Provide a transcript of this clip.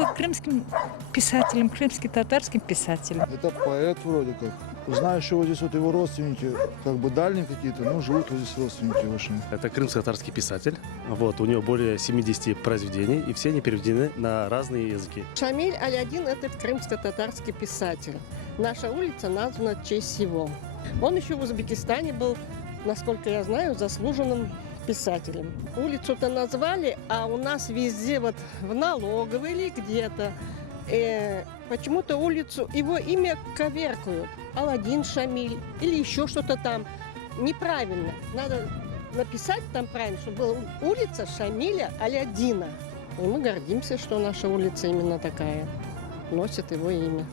был крымским писателем, крымско-татарским писателем. Это поэт вроде как. Знаю, что вот здесь вот его родственники, как бы дальние какие-то, но живут вот здесь родственники ваши. Это крымско-татарский писатель. Вот, у него более 70 произведений, и все они переведены на разные языки. Шамиль Алядин – это крымско-татарский писатель. Наша улица названа в честь его. Он еще в Узбекистане был, насколько я знаю, заслуженным писателем. Улицу-то назвали, а у нас везде, вот в налоговой или где-то, почему-то улицу, его имя коверкают. Аладдин Шамиль или еще что-то там. Неправильно. Надо написать там правильно, чтобы была улица Шамиля Аляддина. И мы гордимся, что наша улица именно такая. Носит его имя.